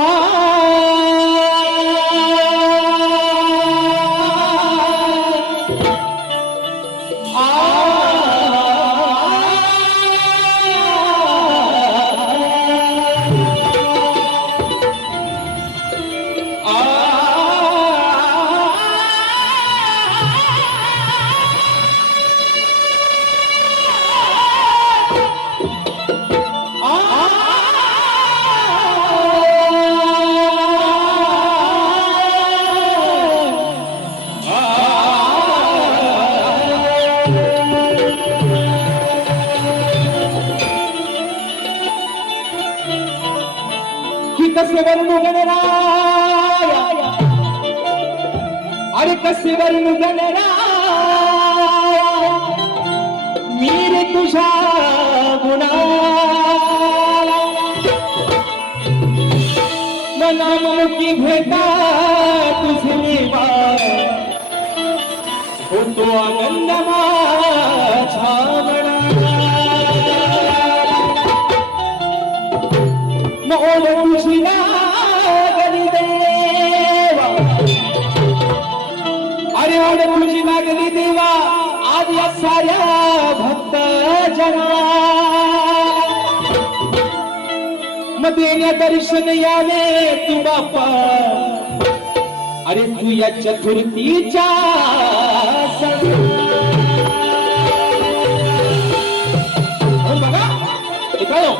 Oh. कसे वरून गणराया अरे कसे वरून गणराया मीर तुझ्या गुणाला मनामुखी भेटा तुझे बा होतो आनंद माझ्या मनाला मग अरे मागली देवा. आज या साऱ्या भक्त जना मग देण्या दर्शन यावे तू बापा अरे तू या चतुर्थीच्या बघा हो.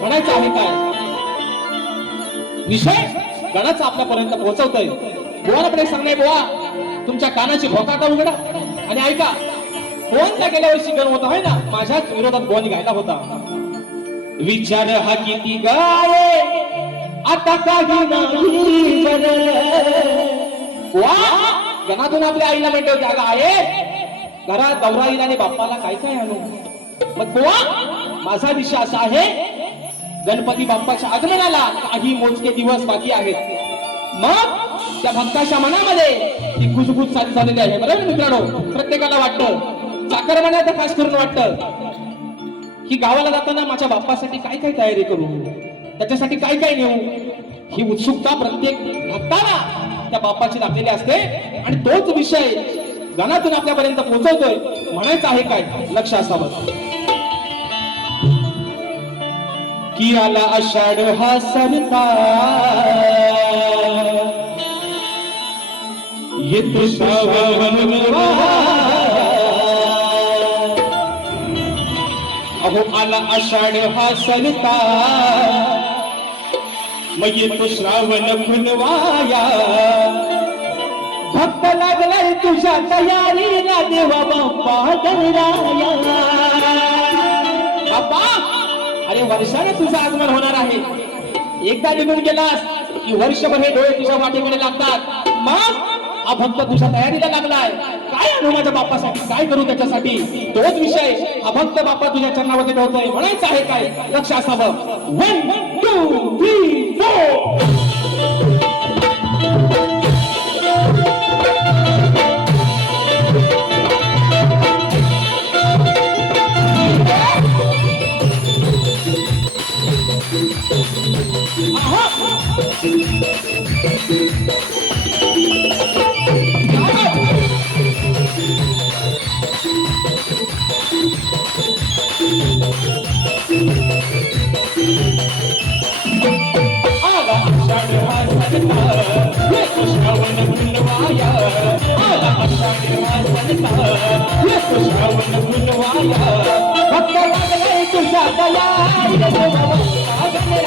म्हणायचं आहे काय? विषय गणाचा आपल्यापर्यंत पोहोचवतोय. बुवाला एक सांगणे बुवा. तुमच्या कानाची भोकाटा उघडा. आणि ऐका कोणत्या गेल्या वर्षी गण होता होय ना? माझ्याच विरोधात बुवानी गायला होता. विचार हा किती गाये आता काही नाही वा! गणातून आपल्या आईला म्हणते होते अगं आहे. घरात दौरा येईल आणि बाप्पाला काय काय आणू? मग गोवा माझा दिशा असा आहे गणपती बाप्पाच्या आगमनाला काही मोजके दिवस बाकी आहेत. मग त्या भक्ताच्या मनामध्ये ती कुजबूज चालू झालेली आहे. बरोबर मित्रांनो? प्रत्येकाला वाटतं. चाकर म्हणायचं खास करून वाटतं. की गावाला जाताना माझ्या बाप्पासाठी काय काय तयारी करू? त्याच्यासाठी काय काय नेऊ? ही उत्सुकता प्रत्येक भक्ताला त्या बाप्पाची लागलेली असते. आणि तोच विषय गाण्यातून आपल्यापर्यंत पोहोचवतोय. म्हणायचं आहे काय? लक्ष असावं. की आला आषाढ हा सरता अहो आला आषाढ हा सरता. मग येतो श्रावण फुलवाया. भक्त लागलाय तुझ्या तयारीला देवा बाप्पा बाप्पा अरे वर्षाने तुझं आगमन होणार आहे. एकदा निघून गेलास की वर्षभर हे डोळे तुझ्या वाटेकडे लागतात. मग हा भक्त तुझ्या तयारीला लागलाय. काय आणू माझ्या बाप्पासाठी काय करू त्याच्यासाठी? तोच विषय हा भक्त बाप्पा तुझ्या चरणावरती ठेवतोय. म्हणायचं आहे काय? लक्ष असावं. One two three four you.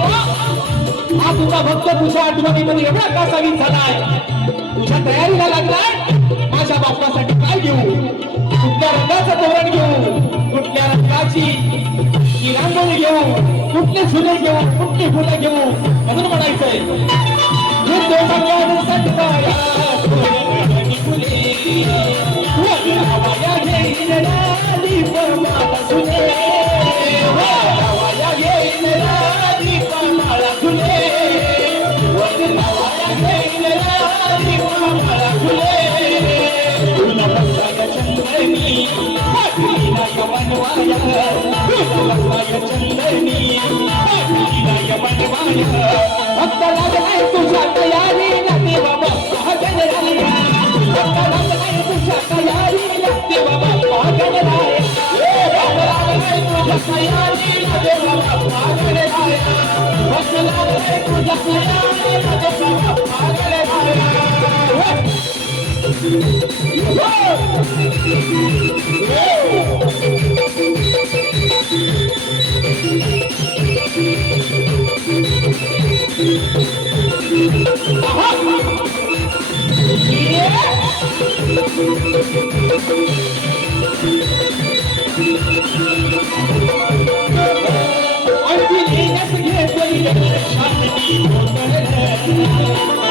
हा तुझा भक्त तुझ्या आठवणीमध्ये एवढा कासावीत झालाय तुझ्या तयारीला लागलाय माझ्या बाप्पासाठी काय घेऊ कुठल्या रंगाचं? तोरण घेऊ कुठल्या रंगाची रांगोळी घेऊ कुठले झुले घेऊ कुठली फुलं घेऊ म्हणून म्हणायचंय तुझ्या तयारी लागते बाबा महागण राया भक्ताला काय तुझ्या तयारी लागते बाबा महागण राया तुझ्या तयारी लागते बाबा महागण राया भक्ताला काय तुझ्या तयारी लागते बाबा I'm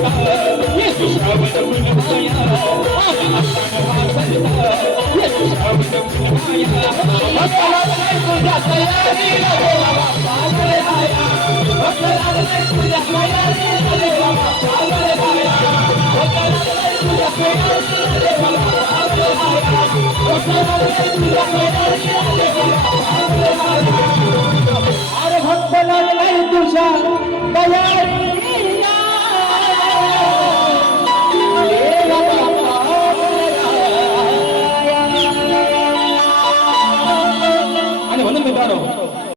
Oh, I'm